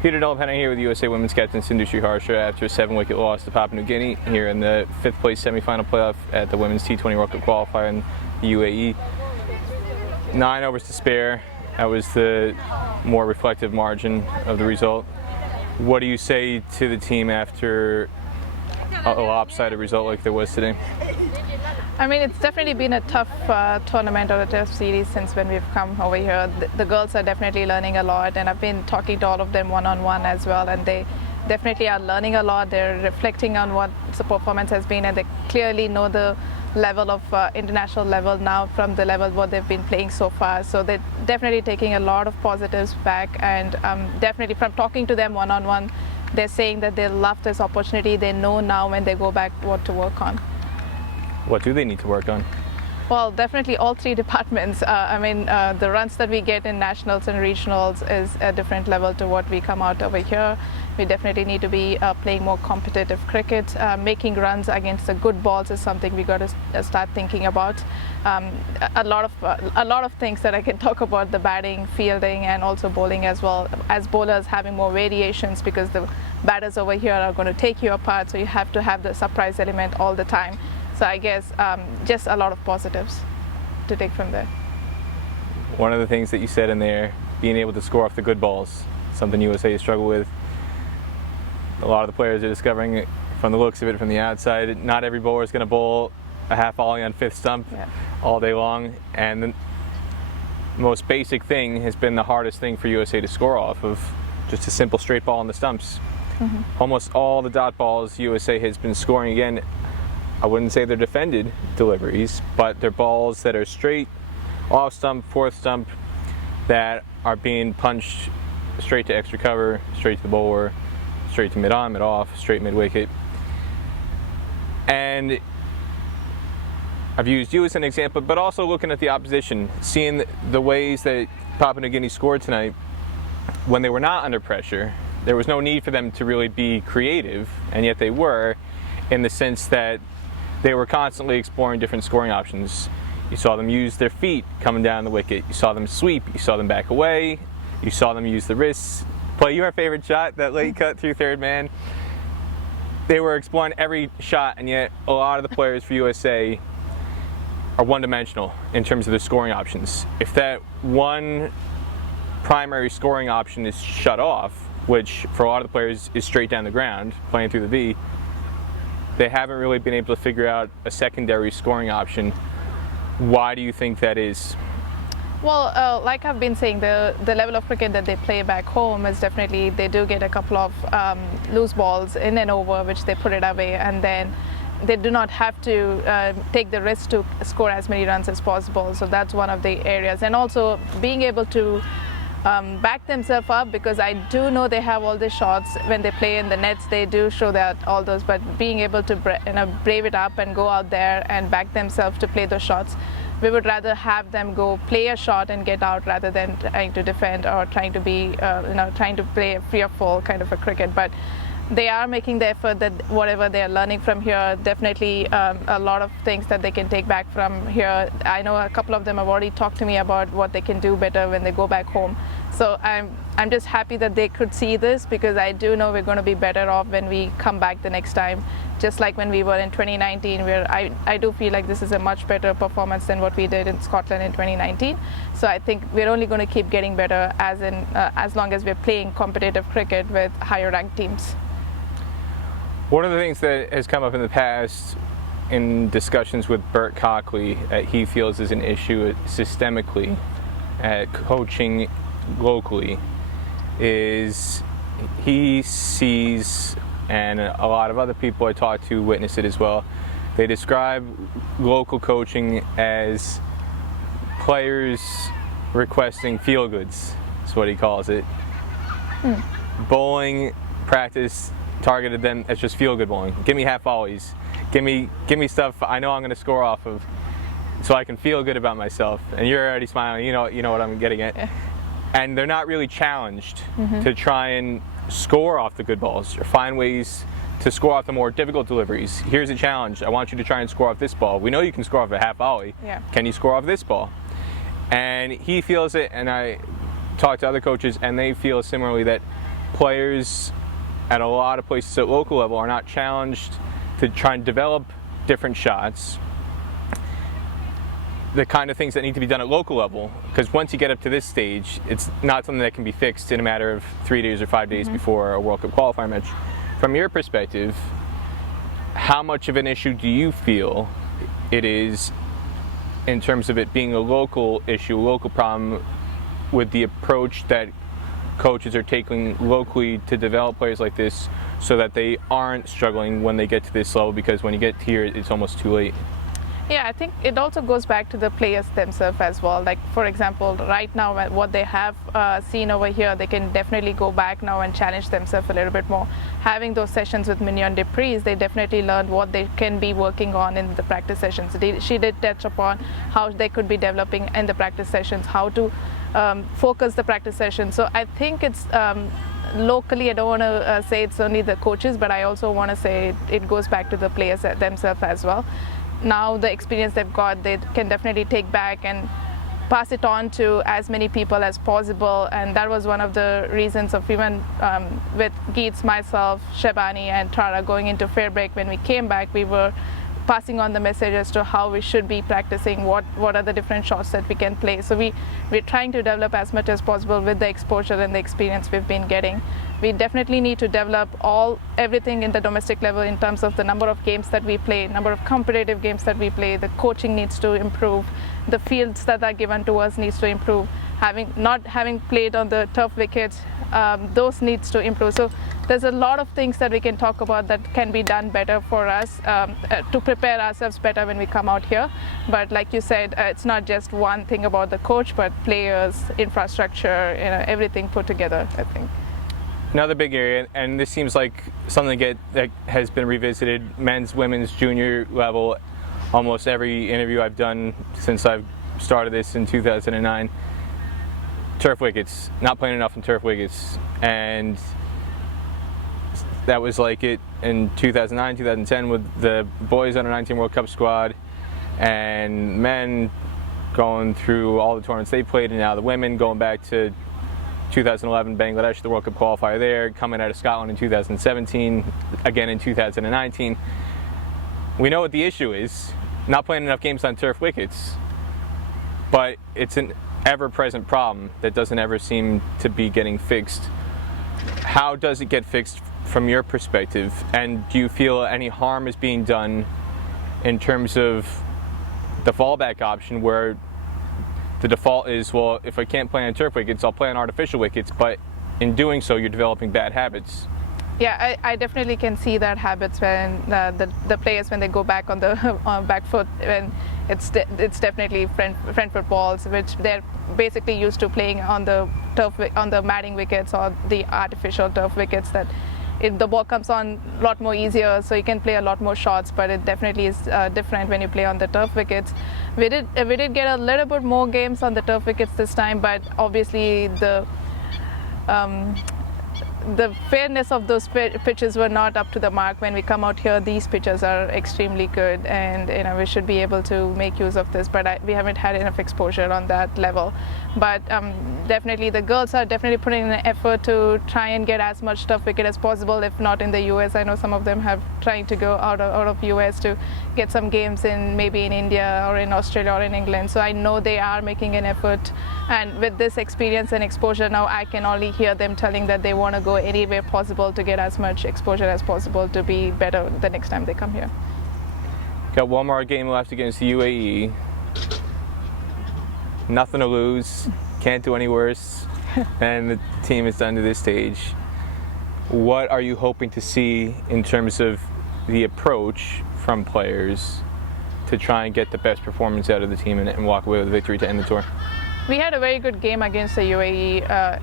Peter Delapenna here with USA Women's Captain Sindhu Sriharsha after a 7-wicket loss to Papua New Guinea here in the 5th place semi-final playoff at the Women's T20 World Cup Qualifier in the UAE. 9 overs to spare. That was the more reflective margin of the result. What do you say to the team after a lopsided result like there was today? I mean, it's definitely been a tough tournament or a tough series since when we've come over here. The girls are definitely learning a lot, and I've been talking to all of them one-on-one as well, and they definitely are learning a lot. They're reflecting on what the performance has been, and they clearly know the level of international level now from the level what they've been playing so far. So they're definitely taking a lot of positives back, and definitely from talking to them one-on-one, they're saying that they love this opportunity. They know now when they go back what to work on. What do they need to work on? Well, definitely all 3 departments. The runs that we get in nationals and regionals is a different level to what we come out over here. We definitely need to be playing more competitive cricket. Making runs against the good balls is something we got to start thinking about. A lot of things that I can talk about: the batting, fielding, and also bowling as well. As bowlers, having more variations because the batters over here are going to take you apart. So you have to have the surprise element all the time. So I guess just a lot of positives to take from there. One of the things that you said in there, being able to score off the good balls, something USA has struggled with. A lot of the players are discovering it from the looks of it from the outside. Not every bowler is going to bowl a half volley on 5th stump all day long, and the most basic thing has been the hardest thing for USA to score off of, just a simple straight ball on the stumps. Almost all the dot balls USA has been scoring, again, I wouldn't say they're defended deliveries, but they're balls that are straight, off stump, 4th stump, that are being punched straight to extra cover, straight to the bowler, straight to mid-on, mid-off, straight mid-wicket. And I've used you as an example, but also looking at the opposition, seeing the ways that Papua New Guinea scored tonight when they were not under pressure. There was no need for them to really be creative, and yet they were, in the sense that they were constantly exploring different scoring options. You saw them use their feet coming down the wicket. You saw them sweep. You saw them back away. You saw them use the wrists. Play your favorite shot, that late cut through 3rd man. They were exploring every shot, and yet a lot of the players for USA are one-dimensional in terms of their scoring options. If that one primary scoring option is shut off, which for a lot of the players is straight down the ground, playing through the V, they haven't really been able to figure out a secondary scoring option. Why do you think that is? Well, like I've been saying, the level of cricket that they play back home is definitely, they do get a couple of loose balls in and over, which they put it away, and then they do not have to take the risk to score as many runs as possible. So that's one of the areas. And also being able to back themselves up, because I do know they have all the shots when they play in the nets. They do show that all those, but being able to brave it up and go out there and back themselves to play those shots. We would rather have them go play a shot and get out rather than trying to defend or trying to be trying to play a fearful kind of a cricket. But they are making the effort, that whatever they are learning from here, definitely a lot of things that they can take back from here. I know a couple of them have already talked to me about what they can do better when they go back home. So I'm just happy that they could see this, because I do know we're going to be better off when we come back the next time. Just like when we were in 2019, where I do feel like this is a much better performance than what we did in Scotland in 2019. So I think we're only going to keep getting better as long as we're playing competitive cricket with higher ranked teams. One of the things that has come up in the past in discussions with Bert Cockley that he feels is an issue systemically at coaching locally is he sees, and a lot of other people I talk to witness it as well, they describe local coaching as players requesting feel-goods, is what he calls it. Bowling practice targeted them as just feel-good bowling. Give me half volleys. Give me stuff I know I'm going to score off of, so I can feel good about myself. And you're already smiling. You know what I'm getting at. Yeah. And they're not really challenged to try and score off the good balls or find ways to score off the more difficult deliveries. Here's a challenge. I want you to try and score off this ball. We know you can score off a half volley. Yeah. Can you score off this ball? And he feels it, and I talk to other coaches, and they feel similarly that players at a lot of places at local level are not challenged to try and develop different shots, the kind of things that need to be done at local level, because once you get up to this stage, it's not something that can be fixed in a matter of 3 days or 5 days before a World Cup qualifier match. From your perspective, how much of an issue do you feel it is in terms of it being a local issue, a local problem, with the approach that coaches are taking locally to develop players like this so that they aren't struggling when they get to this level, because when you get here, it's almost too late? Yeah, I think it also goes back to the players themselves as well. Like, for example, right now, what they have seen over here, they can definitely go back now and challenge themselves a little bit more. Having those sessions with Mignon de Pries, they definitely learned what they can be working on in the practice sessions. She did touch upon how they could be developing in the practice sessions, how to focus the practice sessions. So I think it's locally, I don't want to say it's only the coaches, but I also want to say it goes back to the players themselves as well. Now the experience they've got, they can definitely take back and pass it on to as many people as possible. And that was one of the reasons of even with Geets, myself, Shabani and Tara going into fair break, when we came back, we were passing on the message as to how we should be practicing, what are the different shots that we can play. So we're trying to develop as much as possible with the exposure and the experience we've been getting. We definitely need to develop everything in the domestic level in terms of the number of games that we play, number of competitive games that we play. The coaching needs to improve. The fields that are given to us needs to improve. Not having played on the turf wickets, those needs to improve. So there's a lot of things that we can talk about that can be done better for us to prepare ourselves better when we come out here. But like you said, it's not just one thing about the coach, but players, infrastructure, everything put together, I think. Another big area, and this seems like something that has been revisited, men's, women's, junior level, almost every interview I've done since I've started this in 2009. Turf wickets, not playing enough in turf wickets, and that was like it in 2009, 2010 with the boys under 19 World Cup squad, and men going through all the tournaments they played, and now the women going back to 2011 Bangladesh, the World Cup qualifier there, coming out of Scotland in 2017, again in 2019. We know what the issue is, not playing enough games on turf wickets, but it's an ever-present problem that doesn't ever seem to be getting fixed. How does it get fixed from your perspective, and do you feel any harm is being done in terms of the fallback option, where the default is, well, if I can't play on turf wickets, I'll play on artificial wickets, but in doing so, you're developing bad habits? Yeah, I definitely can see that habits when the players, when they go back on the back foot, when it's definitely front foot balls, which they're basically used to playing on the matting wickets or the artificial turf wickets, that the ball comes on a lot more easier, so you can play a lot more shots, but it definitely is different when you play on the turf wickets. We did get a little bit more games on the turf wickets this time, but obviously the fairness of those pitches were not up to the mark. When we come out here, these pitches are extremely good, and we should be able to make use of this, but we haven't had enough exposure on that level. But definitely the girls are definitely putting in an effort to try and get as much turf wicket as possible, if not in the US. I know some of them have trying to go out of US to get some games in, maybe in India or in Australia or in England. So I know they are making an effort, and with this experience and exposure now, I can only hear them telling that they want to go anywhere possible to get as much exposure as possible to be better the next time they come here. Got one more game left against the UAE. Nothing to lose, can't do any worse, and the team is done to this stage. What are you hoping to see in terms of the approach from players to try and get the best performance out of the team and walk away with a victory to end the tour? We had a very good game against the UAE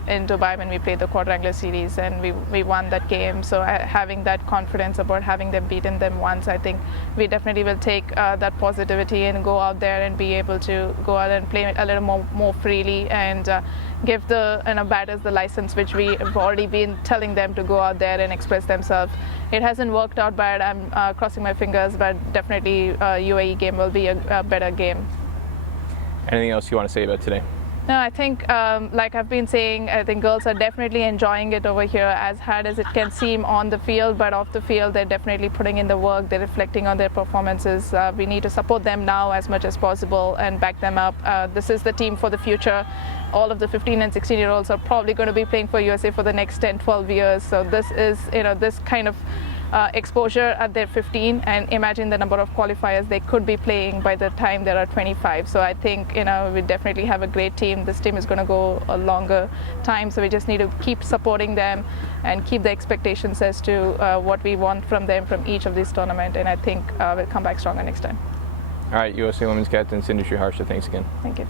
in Dubai when we played the quadrangular series, and we won that game. So having that confidence about having them beaten them once, I think we definitely will take that positivity and go out there and be able to go out and play a little more freely, and give the batters the license which we have already been telling them to go out there and express themselves. It hasn't worked out bad. I'm crossing my fingers, but definitely UAE game will be a better game. Anything else you want to say about today? No, I think, like I've been saying, I think girls are definitely enjoying it over here, as hard as it can seem on the field, but off the field, they're definitely putting in the work, they're reflecting on their performances. We need to support them now as much as possible and back them up. This is the team for the future. All of the 15 and 16-year-olds are probably going to be playing for USA for the next 10, 12 years. So this is, this kind of exposure at their 15, and imagine the number of qualifiers they could be playing by the time they are 25. So I think we definitely have a great team. This team is going to go a longer time, so we just need to keep supporting them and keep the expectations as to what we want from them from each of these tournaments, and I think we'll come back stronger next time. All right, USA Women's Captain Sindhu Sriharsha, thanks again. Thank you.